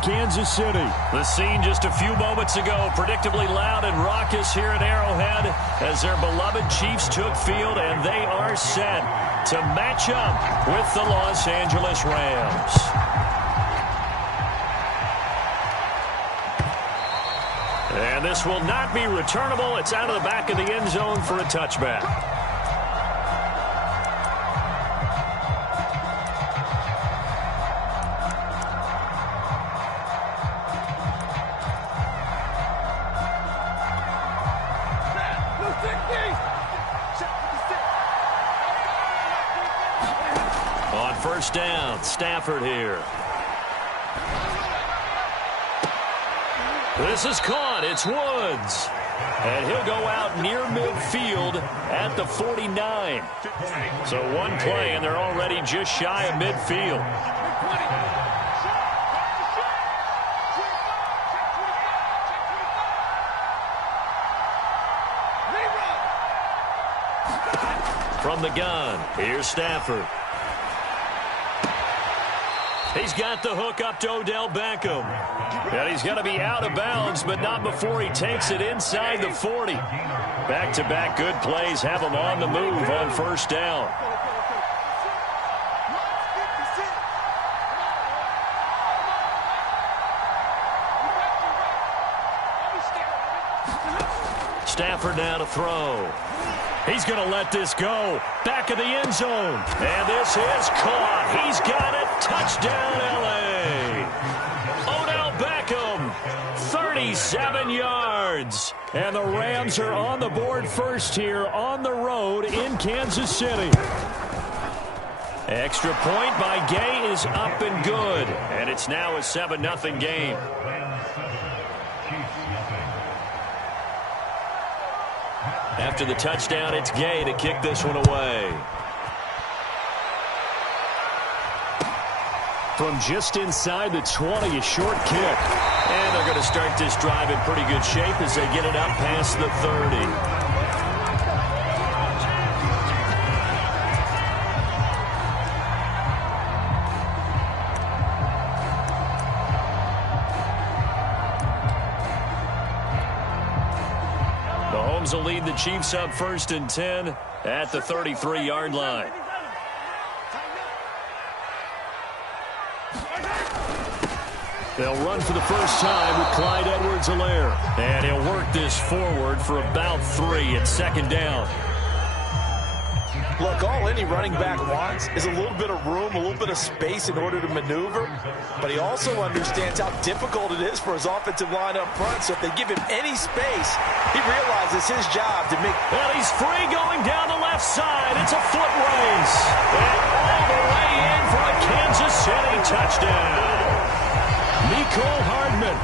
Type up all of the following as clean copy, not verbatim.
in Kansas City. The scene just a few moments ago, predictably loud and raucous here at Arrowhead as their beloved Chiefs took field, and they are set to match up with the Los Angeles Rams. And this will not be returnable. It's out of the back of the end zone for a touchback. On first down, Stafford here. This is caught. It's Woods. And he'll go out near midfield at the 49. So one play, and they're already just shy of midfield. From the gun, here's Stafford. He's got the hook up to Odell Beckham. And he's going to be out of bounds, but not before he takes it inside the 40. Back-to-back good plays have him on the move on first down. Stafford now to throw. He's going to let this go. Back of the end zone. And this is caught. He's got it. Touchdown, L.A. Odell Beckham, 37 yards. And the Rams are on the board first here on the road in Kansas City. Extra point by Gay is up and good. And it's now a 7-0 game. After the touchdown, it's Gay to kick this one away. From just inside the 20, a short kick. And they're going to start this drive in pretty good shape as they get it up past the 30. Mahomes will lead the Chiefs up 1st and 10 at the 33-yard line. They'll run for the first time with Clyde Edwards-Helaire. And he'll work this forward for about 3 at 2nd down. Look, all any running back wants is a little bit of room, a little bit of space in order to maneuver. But he also understands how difficult it is for his offensive line up front. So if they give him any space, he realizes his job to make... Well, he's free going down the left side. It's a foot race. And all the way in for a Kansas City touchdown. Mecole Hardman,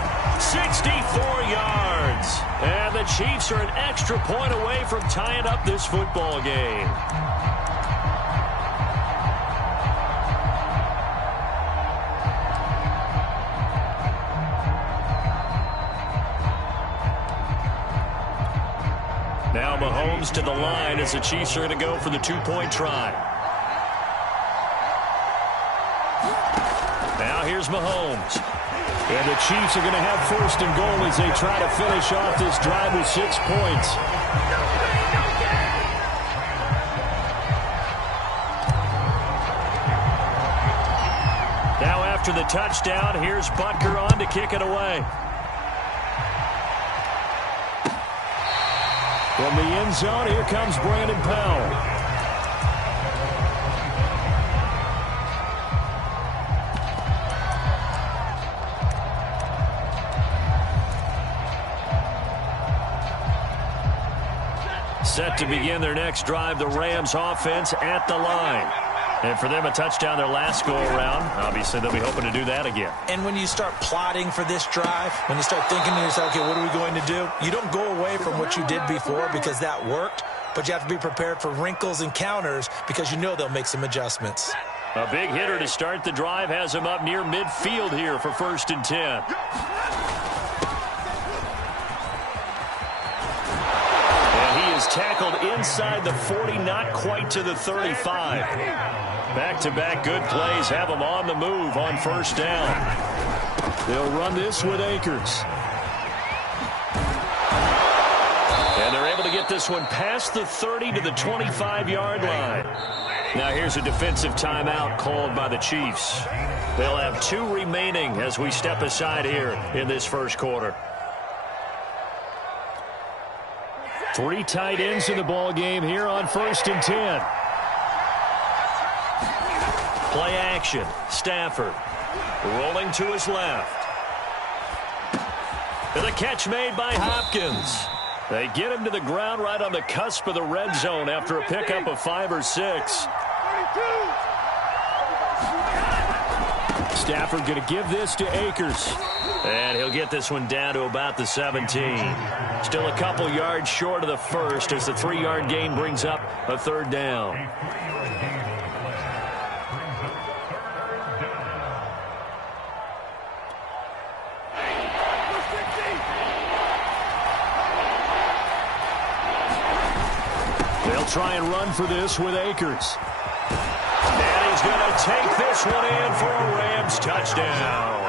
64 yards. And the Chiefs are an extra point away from tying up this football game. Now Mahomes to the line as the Chiefs are going to go for the 2-point try. Now here's Mahomes. And the Chiefs are going to have 1st and goal as they try to finish off this drive with 6 points. Now after the touchdown, here's Butker on to kick it away. From the end zone, here comes Brandon Powell. Set to begin their next drive, the Rams offense at the line. And for them, a touchdown their last go-around. Obviously, they'll be hoping to do that again. And when you start plotting for this drive, when you start thinking to yourself, okay, what are we going to do? You don't go away from what you did before because that worked, but you have to be prepared for wrinkles and counters because you know they'll make some adjustments. A big hitter to start the drive has him up near midfield here for 1st and 10. Tackled inside the 40, not quite to the 35. Back-to-back good plays have him on the move on 1st down. They'll run this with Akers. And they're able to get this one past the 30 to the 25-yard line. Now here's a defensive timeout called by the Chiefs. They'll have 2 remaining as we step aside here in this first quarter. 3 tight ends in the ball game here on 1st and 10. Play action. Stafford rolling to his left. And the catch made by Hopkins. They get him to the ground right on the cusp of the red zone after a pickup of 5 or 6. Stafford going to give this to Akers. And he'll get this one down to about the 17. Still a couple yards short of the first as the 3-yard gain brings up a 3rd down. Try and run for this with Akers. And he's going to take this one in for a Rams touchdown.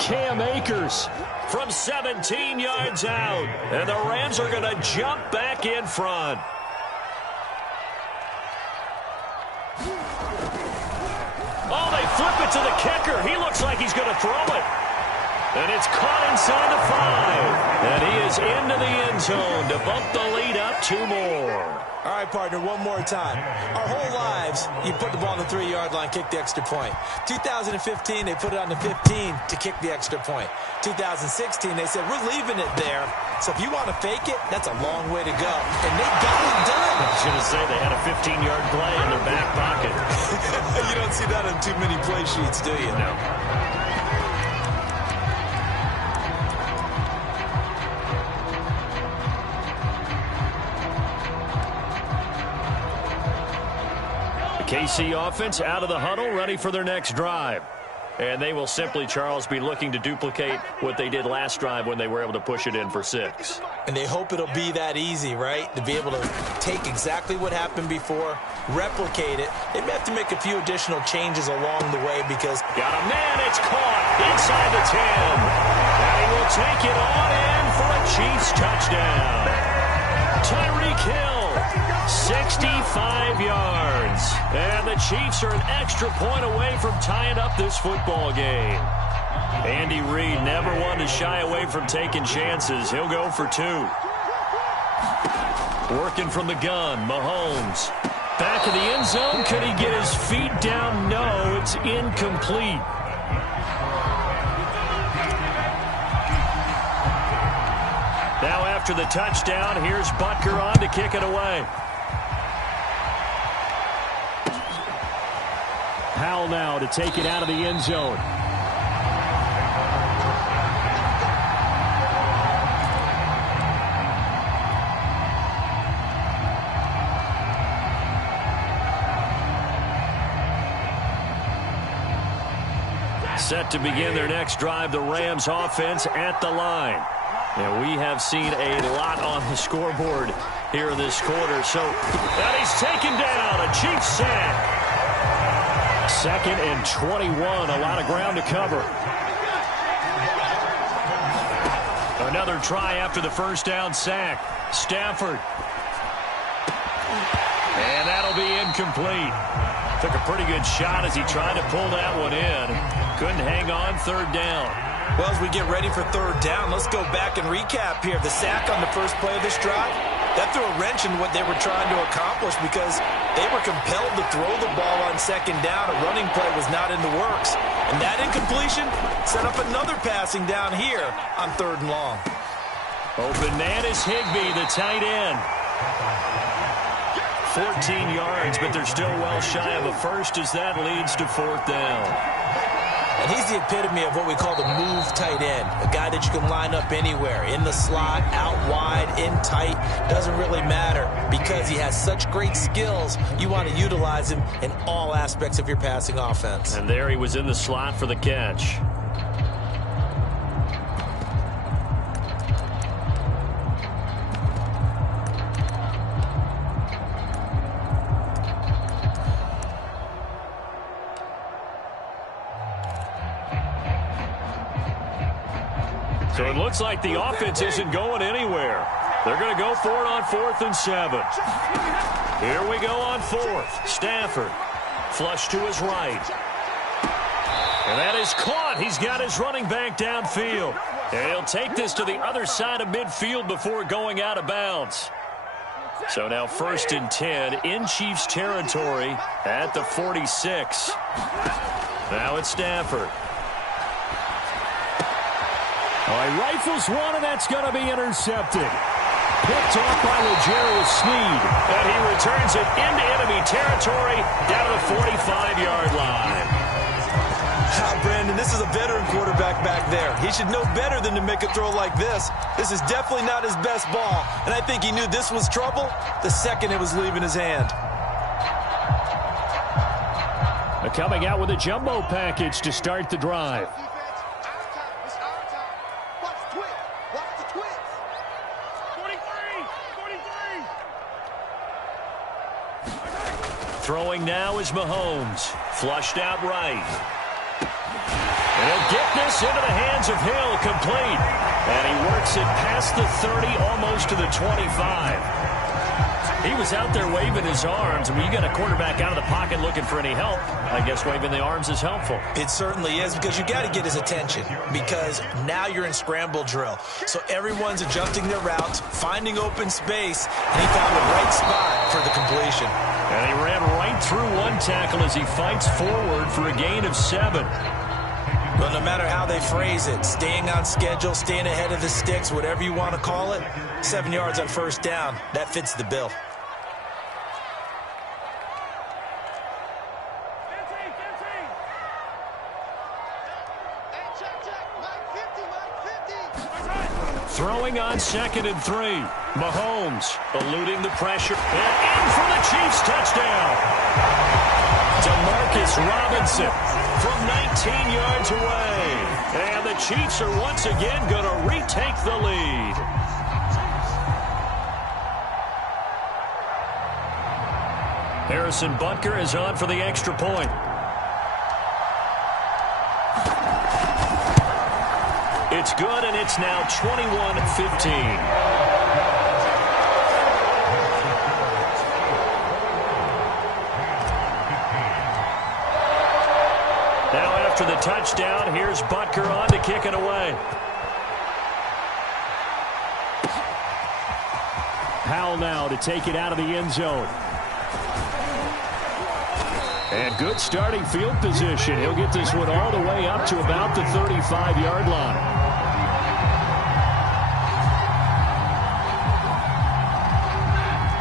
Cam Akers from 17 yards out. And the Rams are going to jump back in front. Oh, they flip it to the kicker. He looks like he's going to throw it. And it's caught inside the 5. And he is into the end zone to bump the lead up 2 more. All right, partner, one more time. Our whole lives, you put the ball on the 3-yard line, kick the extra point. 2015, they put it on the 15 to kick the extra point. 2016, they said, we're leaving it there. So if you want to fake it, that's a long way to go. And they got it done. I was going to say they had a 15-yard play in their back pocket. You don't see that on too many play sheets, do you? No. KC offense out of the huddle, ready for their next drive. And they will simply, Charles, be looking to duplicate what they did last drive when they were able to push it in for 6. And they hope it'll be that easy, right? To be able to take exactly what happened before, replicate it. They may have to make a few additional changes along the way because... Got a man, it's caught inside the 10. And he will take it on in for a Chiefs touchdown. Tyreek Hill, 65 yards. And the Chiefs are an extra point away from tying up this football game. Andy Reid never one to shy away from taking chances. He'll go for 2. Working from the gun, Mahomes. Back of the end zone. Could he get his feet down? No, it's incomplete. Now after the touchdown, here's Butker on to kick it away. Powell now to take it out of the end zone. Set to begin their next drive, the Rams offense at the line. And we have seen a lot on the scoreboard here in this quarter. So, and he's taken down, a Chiefs sack. 2nd and 21, a lot of ground to cover. Another try after the first down sack. Stafford. And that'll be incomplete. Took a pretty good shot as he tried to pull that one in. Couldn't hang on, 3rd down. Well, as we get ready for 3rd down, let's go back and recap here. The sack on the first play of this drive, that threw a wrench in what they were trying to accomplish because they were compelled to throw the ball on 2nd down. A running play was not in the works. And that incompletion set up another passing down here on 3rd and long. Open man is Higbee, the tight end. 14 yards, but they're still well shy of a first as that leads to 4th down. And he's the epitome of what we call the move tight end. A guy that you can line up anywhere. In the slot, out wide, in tight. Doesn't really matter because he has such great skills. You want to utilize him in all aspects of your passing offense. And there he was in the slot for the catch. So it looks like the offense isn't going anywhere. They're going to go for it on 4th and 7. Here we go on 4th. Stafford. Flush to his right. And that is caught. He's got his running back downfield. And he'll take this to the other side of midfield before going out of bounds. So now 1st and 10 in Chiefs territory at the 46. Now it's Stafford. He rifles one, and that's going to be intercepted. Picked off by L'Jarius Sneed. And he returns it into enemy territory down to the 45-yard line. Brandon, this is a veteran quarterback back there. He should know better than to make a throw like this. This is definitely not his best ball, and I think he knew this was trouble the second it was leaving his hand. Coming out with a jumbo package to start the drive. Throwing now is Mahomes. Flushed out right. And he'll get this into the hands of Hill, complete. And he works it past the 30, almost to the 25. He was out there waving his arms. When you get a quarterback out of the pocket looking for any help, I guess waving the arms is helpful. It certainly is, because you got to get his attention, because now you're in scramble drill. So everyone's adjusting their routes, finding open space, and he found the right spot for the completion. And he ran right through one tackle as he fights forward for a gain of 7. Well, no matter how they phrase it, staying on schedule, staying ahead of the sticks, whatever you want to call it, 7 yards on 1st down, that fits the bill. Throwing on 2nd and 3. Mahomes eluding the pressure. And in for the Chiefs touchdown. Demarcus Robinson from 19 yards away. And the Chiefs are once again going to retake the lead. Harrison Butker is on for the extra point. It's good, and it's now 21-15. Now after the touchdown, here's Butker on to kick it away. Powell now to take it out of the end zone. And good starting field position. He'll get this one all the way up to about the 35-yard line.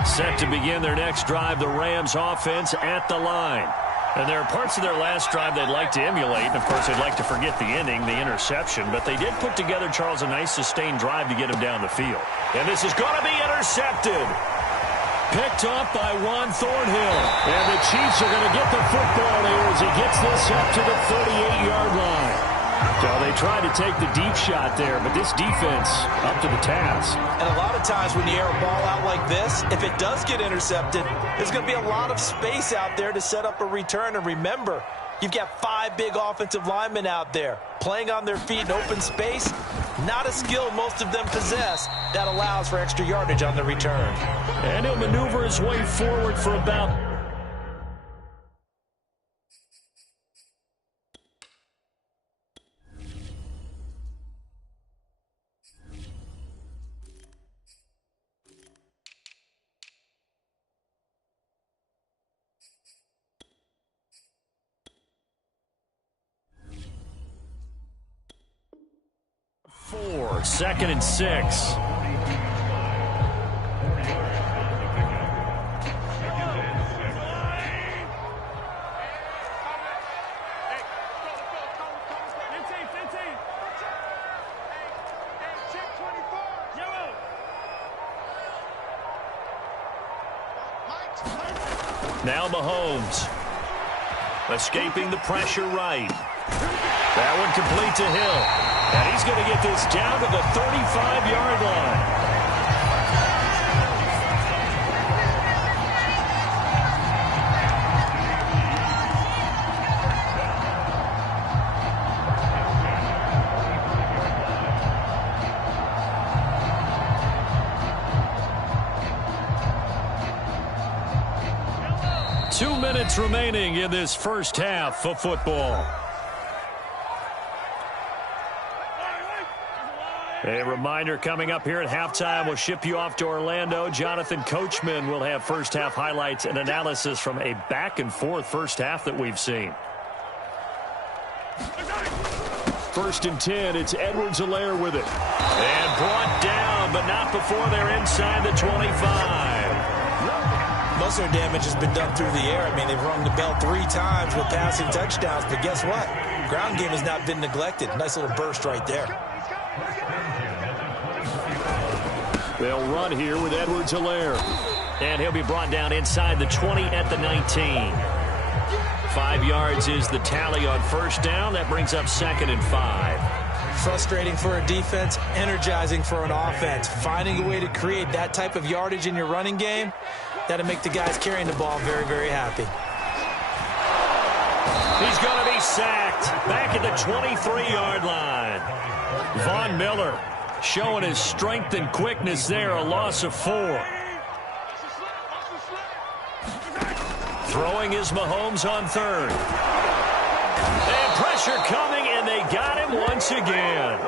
Set to begin their next drive, the Rams offense at the line. And there are parts of their last drive they'd like to emulate. And, of course, they'd like to forget the ending, the interception. But they did put together, Charles, a nice sustained drive to get him down the field. And this is going to be intercepted. Picked up by Juan Thornhill. And the Chiefs are going to get the football there as he gets this up to the 38-yard line. So they tried to take the deep shot there, but this defense up to the task. And a lot of times when you air a ball out like this, if it does get intercepted, there's going to be a lot of space out there to set up a return. And remember, you've got 5 big offensive linemen out there playing on their feet in open space. Not a skill most of them possess that allows for extra yardage on the return. And he'll maneuver his way forward for about... Four, 2nd and 6. Now Mahomes. Escaping the pressure right. That one complete to Hill. And he's going to get this down to the 35-yard line. 2 minutes remaining in this first half of football. A reminder coming up here at halftime. We'll ship you off to Orlando. Jonathan Coachman will have first half highlights and analysis from a back-and-forth first half that we've seen. 1st and 10. It's Edwards-Helaire with it. And brought down, but not before they're inside the 25. Most of their damage has been done through the air. I mean, they've rung the bell 3 times with passing touchdowns, but guess what? Ground game has not been neglected. Nice little burst right there. They'll run here with Edwards-Helaire. And he'll be brought down inside the 20 at the 19. 5 yards is the tally on first down. That brings up 2nd and 5. Frustrating for a defense, energizing for an offense. Finding a way to create that type of yardage in your running game, that'll make the guys carrying the ball very, very happy. He's going to be sacked back at the 23-yard line. Von Miller showing his strength and quickness there, a loss of 4. Throwing is Mahomes on 3rd. And pressure coming, and they got him once again.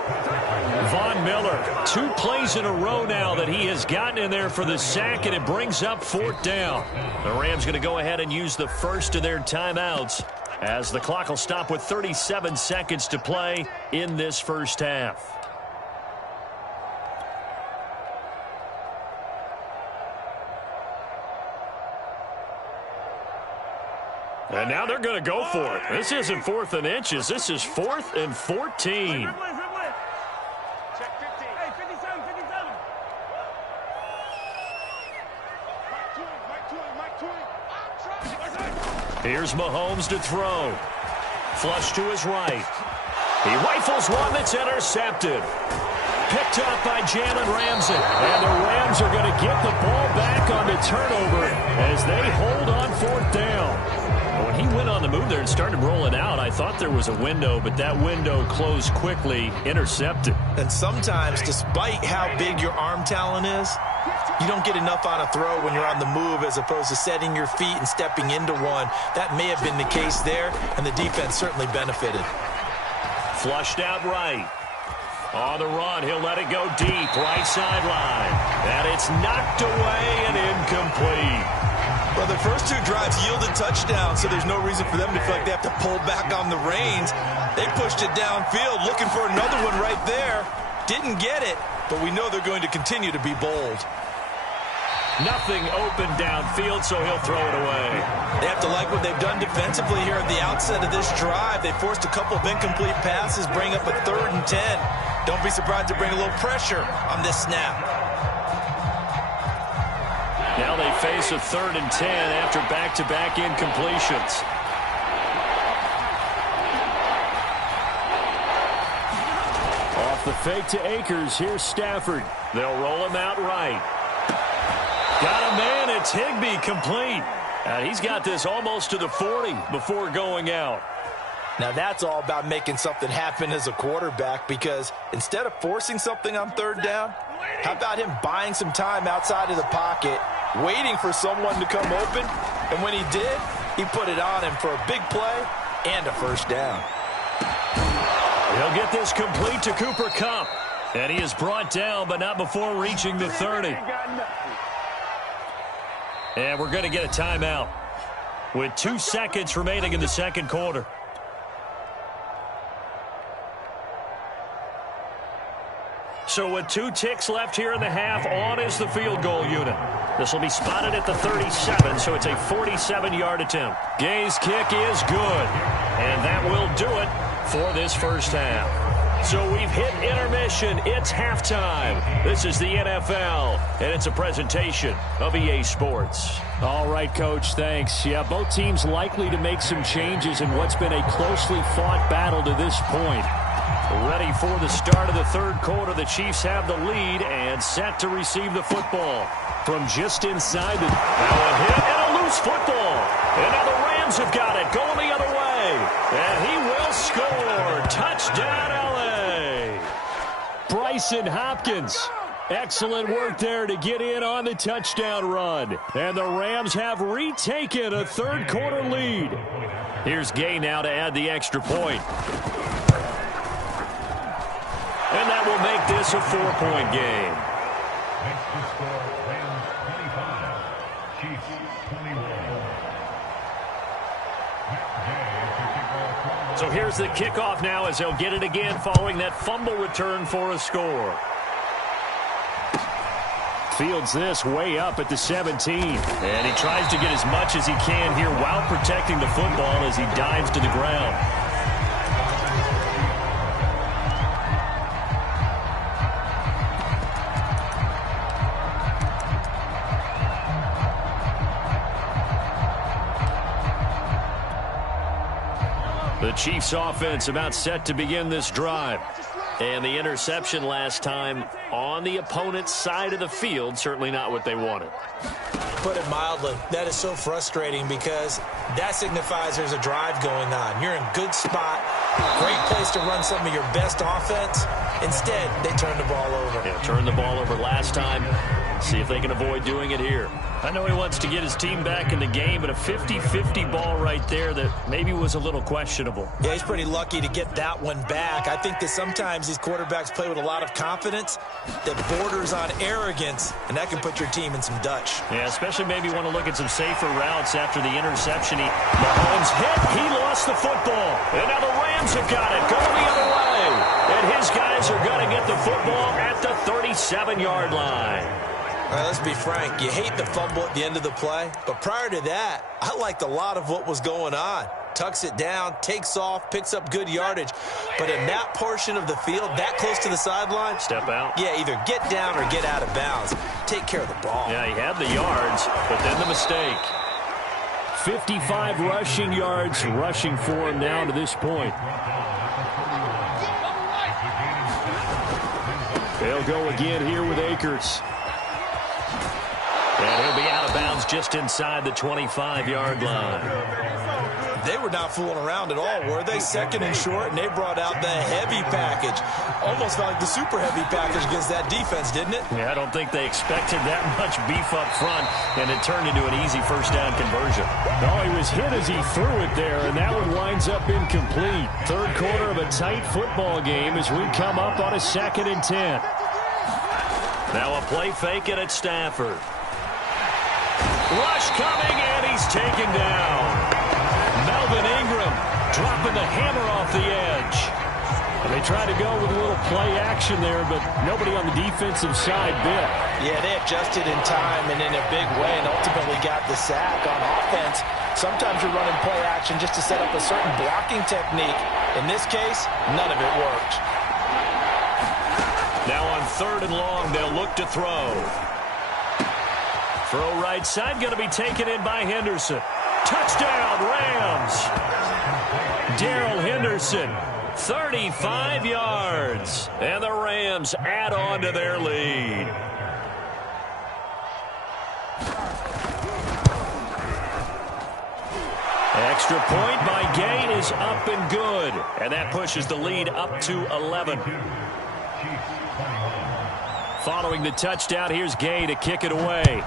Von Miller, 2 plays in a row now that he has gotten in there for the sack, and it brings up 4th down. The Rams going to go ahead and use the first of their timeouts as the clock will stop with 37 seconds to play in this first half. And now they're going to go for it. This isn't 4th and inches. This is 4th and 14. Here's Mahomes to throw. Flush to his right. He rifles one that's intercepted. Picked up by Jalen Ramsey. And the Rams are going to get the ball back on the turnover as they hold on 4th down. When he went on the move there and started rolling out, I thought there was a window, but that window closed quickly, intercepted. And sometimes, despite how big your arm talent is, you don't get enough on a throw when you're on the move as opposed to setting your feet and stepping into one. That may have been the case there, and the defense certainly benefited. Flushed out right. On the run, he'll let it go deep, right sideline. And it's knocked away and incomplete. Well, the first 2 drives yielded touchdowns, so there's no reason for them to feel like they have to pull back on the reins. They pushed it downfield, looking for another one right there. Didn't get it, but we know they're going to continue to be bold. Nothing open downfield, so he'll throw it away. They have to like what they've done defensively here at the outset of this drive. They forced a couple of incomplete passes, bring up a 3rd and 10. Don't be surprised to bring a little pressure on this snap. Now they face a 3rd and 10 after back-to-back incompletions. Off the fake to Akers. Here's Stafford. They'll roll him out right. Got a man. It's Higbee, complete. He's got this almost to the 40 before going out. Now that's all about making something happen as a quarterback, because instead of forcing something on 3rd down, how about him buying some time outside of the pocket, waiting for someone to come open, and when he did, he put it on him for a big play and a first down. He'll get this complete to Cooper Kupp, and he is brought down, but not before reaching the 30. And we're going to get a timeout with 2 seconds remaining in the second quarter. So with 2 ticks left here in the half, on is the field goal unit. This will be spotted at the 37, so it's a 47-yard attempt. Gay's kick is good, and that will do it for this first half. So we've hit intermission. It's halftime. This is the NFL, and it's a presentation of EA Sports. All right, Coach, thanks. Yeah, both teams likely to make some changes in what's been a closely fought battle to this point. Ready for the start of the third quarter. The Chiefs have the lead and set to receive the football. From just inside the... Now a hit and a loose football. And now the Rams have got it going the other way. And he will score. Touchdown, L.A. Bryson Hopkins Excellent work there to get in on the touchdown run. And the Rams have retaken a third-quarter lead. Here's Gay now to add the extra point. And that will make this a 4-point game. So here's the kickoff now as they'll get it again following that fumble return for a score. Fields this way up at the 17. And he tries to get as much as he can here while protecting the football as he dives to the ground. The Chiefs offense about set to begin this drive. And the interception last time on the opponent's side of the field, certainly not what they wanted. Put it mildly, that is so frustrating because that signifies there's a drive going on. You're in a good spot, great place to run some of your best offense. Instead, they turn the ball over. Yeah, turned the ball over last time. See if they can avoid doing it here. I know he wants to get his team back in the game, but a 50-50 ball right there that maybe was a little questionable. Yeah, he's pretty lucky to get that one back. I think that sometimes these quarterbacks play with a lot of confidence that borders on arrogance, and that can put your team in some Dutch. Yeah, especially maybe want to look at some safer routes after the interception. Mahomes hit. He lost the football. And now the Rams have got it. Going the other way. And his guys are going to get the football at the 37-yard line. All right, let's be frank. You hate the fumble at the end of the play, but prior to that, I liked a lot of what was going on. Tucks it down, takes off, picks up good yardage. But in that portion of the field, that close to the sideline, step out. Yeah, either get down or get out of bounds. Take care of the ball. Yeah, he had the yards, but then the mistake. 55 rushing yards rushing for him now to this point. They'll go again here with Akers. And he'll be out of bounds just inside the 25-yard line. They were not fooling around at all, were they? Second and short, and they brought out the heavy package. Almost felt like the super heavy package against that defense, didn't it? Yeah, I don't think they expected that much beef up front, and it turned into an easy first down conversion. No, he was hit as he threw it there, and that one winds up incomplete. Third quarter of a tight football game as we come up on a 2nd and 10. Now a play fake it at Stafford. Rush coming, and he's taken down. Melvin Ingram dropping the hammer off the edge. And they try to go with a little play action there, but nobody on the defensive side bit. Yeah, they adjusted in time and in a big way and ultimately got the sack on offense. Sometimes you're running play action just to set up a certain blocking technique. In this case, none of it worked. Now on 3rd and long, they'll look to throw. Throw right side, going to be taken in by Henderson. Touchdown, Rams. Darrell Henderson, 35 yards. And the Rams add on to their lead. Extra point by Gay is up and good. And that pushes the lead up to 11. Following the touchdown, here's Gay to kick it away.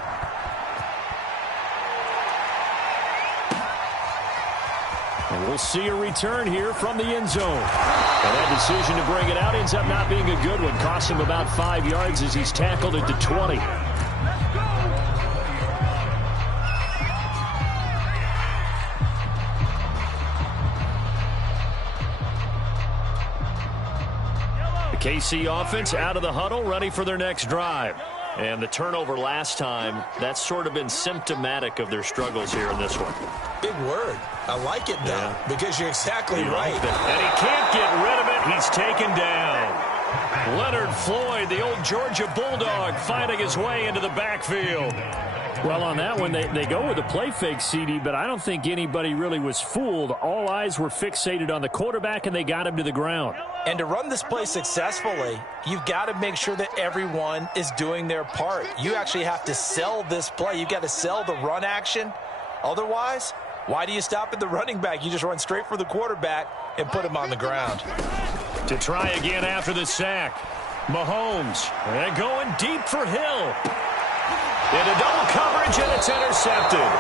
And we'll see a return here from the end zone. And that decision to bring it out ends up not being a good one. Costs him about 5 yards as he's tackled at the 20. The KC offense out of the huddle, ready for their next drive. And the turnover last time, that's sort of been symptomatic of their struggles here in this one. Big word. I like it, though, because you're exactly right. And he can't get rid of it. He's taken down. Leonard Floyd, the old Georgia Bulldog, finding his way into the backfield. Well, on that one, they go with a play fake, CD, but I don't think anybody really was fooled. All eyes were fixated on the quarterback, and they got him to the ground. And to run this play successfully, you've got to make sure that everyone is doing their part. You actually have to sell this play. You've got to sell the run action. Otherwise, why do you stop at the running back? You just run straight for the quarterback and put him on the ground. To try again after the sack. Mahomes, and going deep for Hill. Into double coverage, and it's intercepted.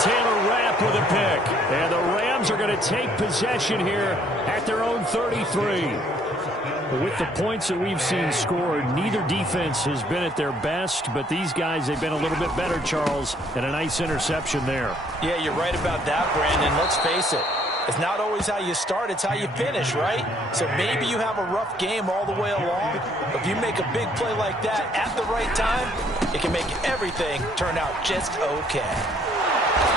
Taylor Rapp with a pick. And the Rams are going to take possession here at their own 33. With the points that we've seen scored, neither defense has been at their best, but these guys, they've been a little bit better, Charles, and a nice interception there. Yeah, you're right about that, Brandon. Let's face it. It's not always how you start, it's how you finish, right? So maybe you have a rough game all the way along, but if you make a big play like that at the right time, it can make everything turn out just okay.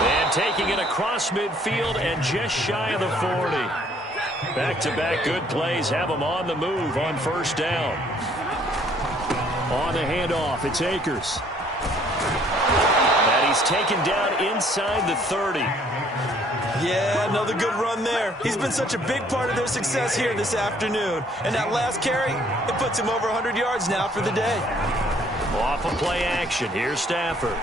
And taking it across midfield and just shy of the 40. Back-to-back good plays have them on the move on first down. On the handoff, it's Akers. And he's taken down inside the 30. Yeah, another good run there. He's been such a big part of their success here this afternoon. And that last carry, it puts him over 100 yards now for the day. Off of play action, here's Stafford.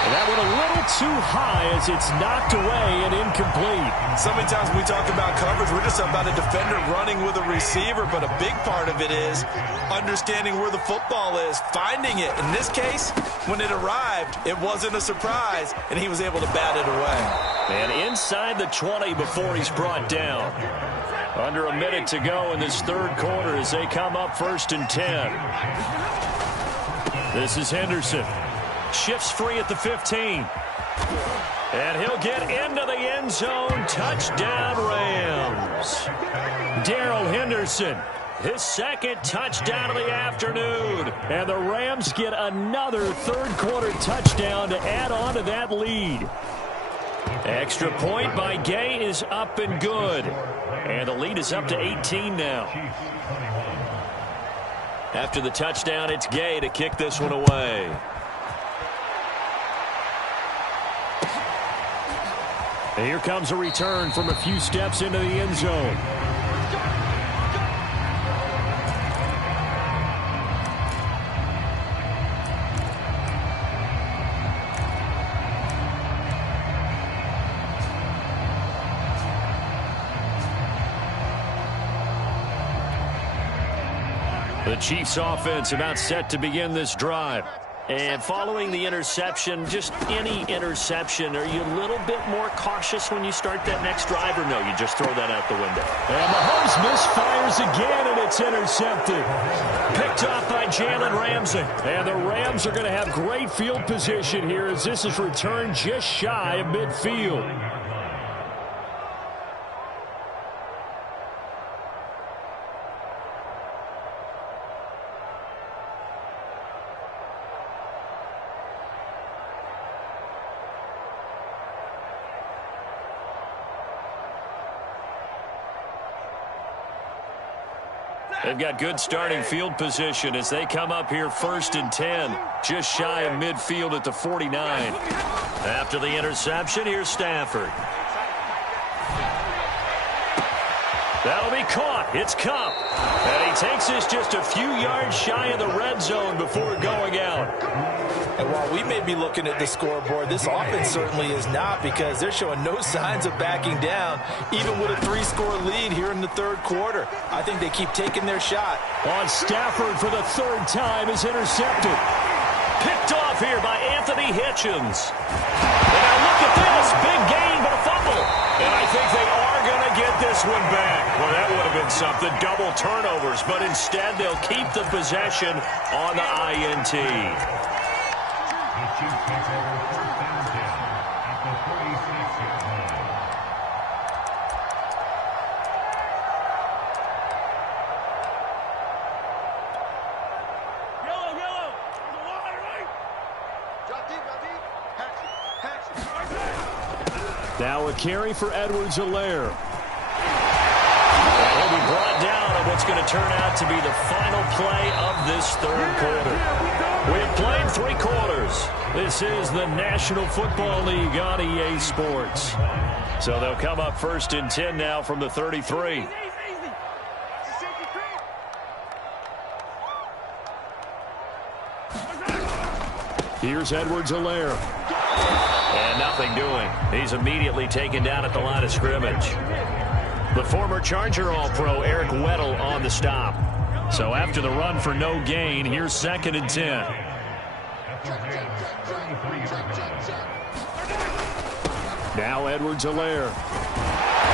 And that went a little too high as it's knocked away and incomplete. So many times when we talk about coverage, we're just about a defender running with a receiver, but a big part of it is understanding where the football is, finding it. In this case, when it arrived, it wasn't a surprise, and he was able to bat it away. And inside the 20 before he's brought down. Under a minute to go in this third quarter as they come up 1st and 10. This is Henderson. Shifts free at the 15. And he'll get into the end zone. Touchdown, Rams. Darrell Henderson, his second touchdown of the afternoon. And the Rams get another third quarter touchdown to add on to that lead. Extra point by Gay is up and good. And the lead is up to 18 now. After the touchdown, it's Gay to kick this one away. And here comes a return from a few steps into the end zone. The Chiefs offense about set to begin this drive. And following the interception, just any interception, are you a little bit more cautious when you start that next drive, or no, you just throw that out the window? And Mahomes misfires again, and it's intercepted. Picked off by Jalen Ramsey. And the Rams are going to have great field position here as this is returned just shy of midfield. They've got good starting field position as they come up here 1st and 10, just shy of midfield at the 49. After the interception, here's Stafford. That'll be caught. It's Kupp. And he takes this just a few yards shy of the red zone before going out. And while we may be looking at the scoreboard, this offense certainly is not, because they're showing no signs of backing down, even with a 3-score lead here in the third quarter. I think they keep taking their shot. On Stafford for the third time is intercepted. Picked off here by Anthony Hitchens. And now look at this. Big gain, but a fumble. And I think they are going to get this one back. Well, that would have been something. Double turnovers. But instead, they'll keep the possession on the INT. Now a carry for Edwards-Helaire. He'll be brought down on what's going to turn out to be the final play of this third quarter. We've played 3 quarters. This is the National Football League on EA Sports. So they'll come up 1st and 10 now from the 33. Here's Edwards-Helaire. And nothing doing. He's immediately taken down at the line of scrimmage. The former Charger All-Pro Eric Weddle on the stop. So after the run for no gain, here's 2nd and 10. Now Edwards-Helaire.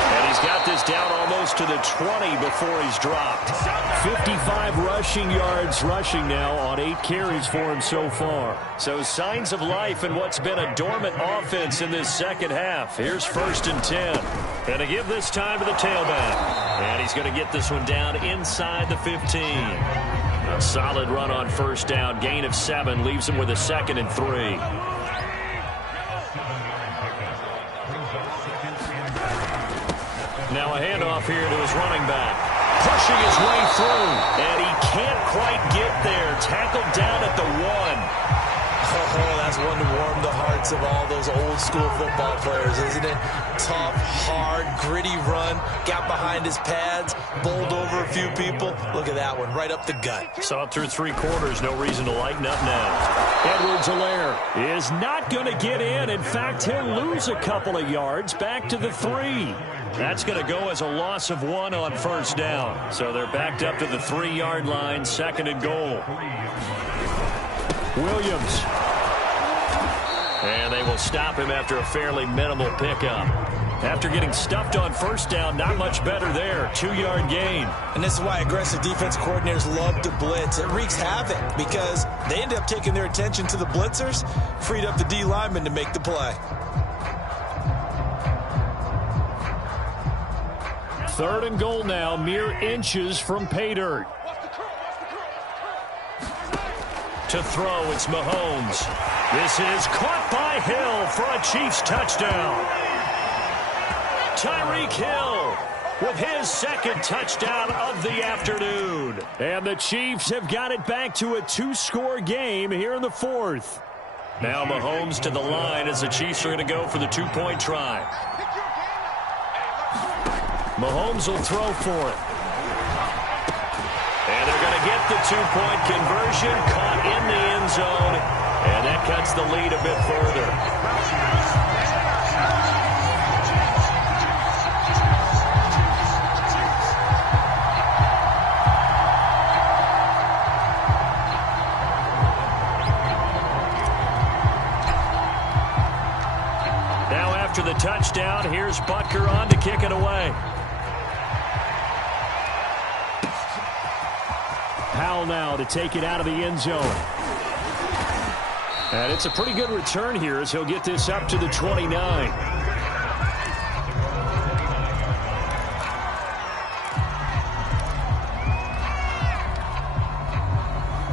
And he's got this down almost to the 20 before he's dropped. 55 rushing yards rushing now on 8 carries for him so far. So signs of life in what's been a dormant offense in this second half. Here's 1st and 10. And to give this time to the tailback. And he's going to get this one down inside the 15. A solid run on 1st down. Gain of 7 leaves him with a 2nd and 3. Now a handoff here to his running back. Pushing his way through. And he can't quite get there. Tackled down at the 1. Oh, that's one to warm the hearts of all those old school football players, isn't it? Tough, hard, gritty run. Got behind his pads. Bowled over a few people. Look at that one. Right up the gut. Saw it through 3 quarters. No reason to lighten up now. Edwards-Helaire is not going to get in. In fact, he'll lose a couple of yards back to the 3. That's going to go as a loss of 1 on 1st down. So they're backed up to the 3-yard line, 2nd and goal. Williams. And they will stop him after a fairly minimal pickup. After getting stuffed on 1st down, not much better there. 2-yard gain. And this is why aggressive defense coordinators love to blitz. It wreaks havoc because they end up taking their attention to the blitzers, freed up the D lineman to make the play. 3rd and goal now, mere inches from pay dirt. To throw, it's Mahomes. This is caught by Hill for a Chiefs touchdown. Tyreek Hill with his 2nd touchdown of the afternoon. And the Chiefs have got it back to a 2-score game here in the 4th. Now Mahomes to the line as the Chiefs are going to go for the 2-point try. Mahomes will throw for it. And they're going to get the 2-point conversion, caught in the end zone, and that cuts the lead a bit further. Now after the touchdown, here's Butker on to kick it away. Powell now to take it out of the end zone. And it's a pretty good return here as he'll get this up to the 29.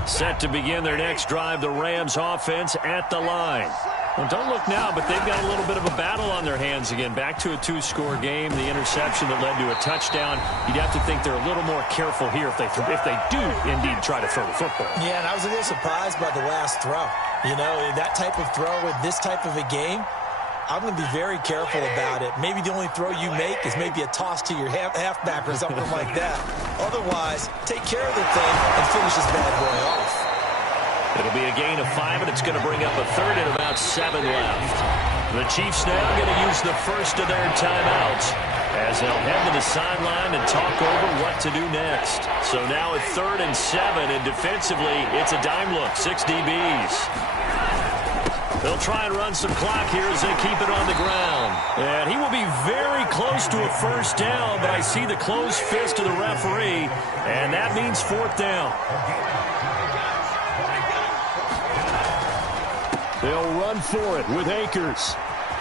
Set to begin their next drive, the Rams offense at the line. Well, don't look now, but they've got a little bit of a battle on their hands again. Back to a 2-score game. The interception that led to a touchdown. You'd have to think they're a little more careful here if they do indeed try to throw the football. Yeah, and I was a little surprised by the last throw. You know, that type of throw with this type of a game, I'm going to be very careful about it. Maybe the only throw you make is maybe a toss to your halfback or something like that. Otherwise, take care of the thing and finish this bad boy off. It'll be a gain of 5, and it's going to bring up a 3rd and about 7 left. The Chiefs now going to use the first of their timeouts as they'll head to the sideline and talk over what to do next. So now at 3rd and 7, and defensively, it's a dime look, 6 DBs. They'll try and run some clock here as they keep it on the ground. And he will be very close to a 1st down, but I see the closed fist of the referee, and that means 4th down. They'll run for it with Akers.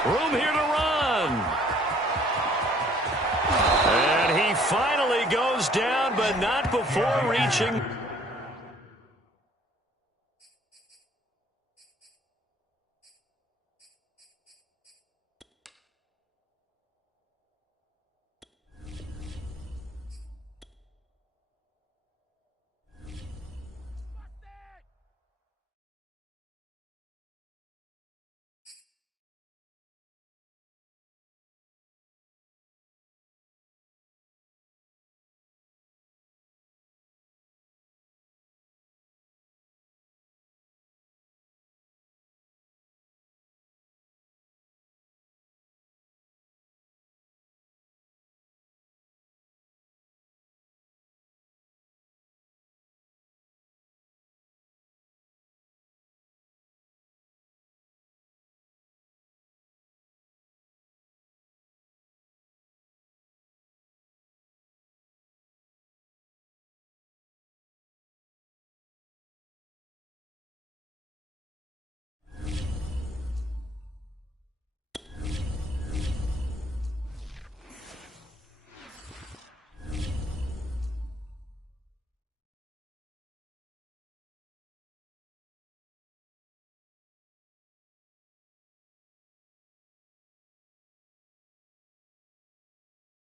Room here to run. And he finally goes down, but not before reaching.